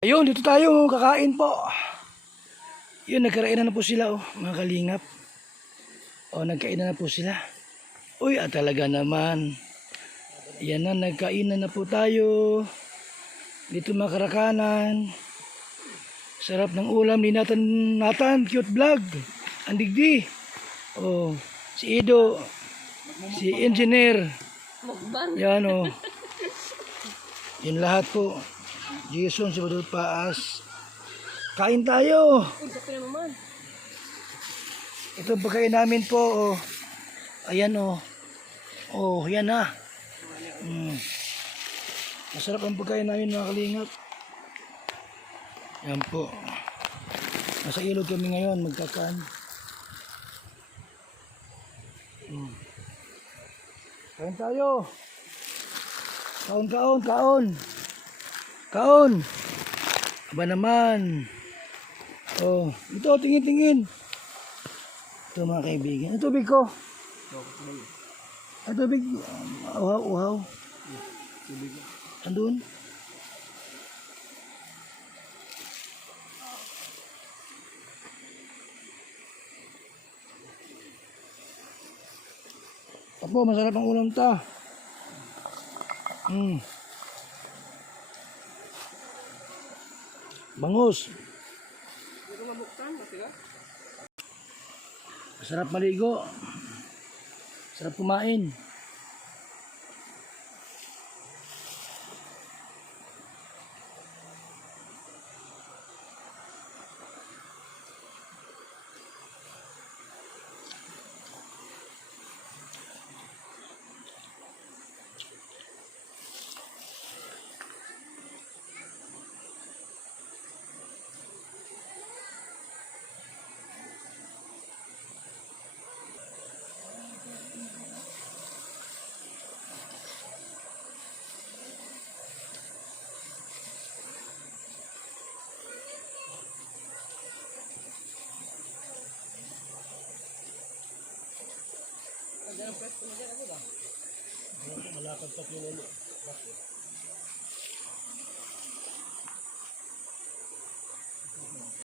Ayun, dito tayo, kakain po. Yun, nagkainan na po sila, oh, mga kalingap. Oh, nagkainan na po sila. Uy, talaga naman. Yan na, nagkainan na po tayo. Dito mga karakanan. Sarap ng ulam ni Nathan, cute vlog. Ang digdi. Oh, si Ido, si Engineer. Yan, oh. Yun lahat po. Jason, si Badut Paas. Kain tayo. Ito pagkain namin po. Oh. Ayan oh. Oh, yan na. Masarap ang pagkain namin mga kalingap. Yan po. Nasa ilog kami ngayon magkakaan. Kain tayo. Kaon, kaon, kaon. Kaon. Aba naman. Oh, ito tingin-tingin. Ito mga kaibigan. Ito tubig ko. Ito tubig. Uhaw, uhaw. Andun. Apo, masarap ang ulam ta. Bangus. Masarap maligo. Sarap kumain. Malakad pa kinulo.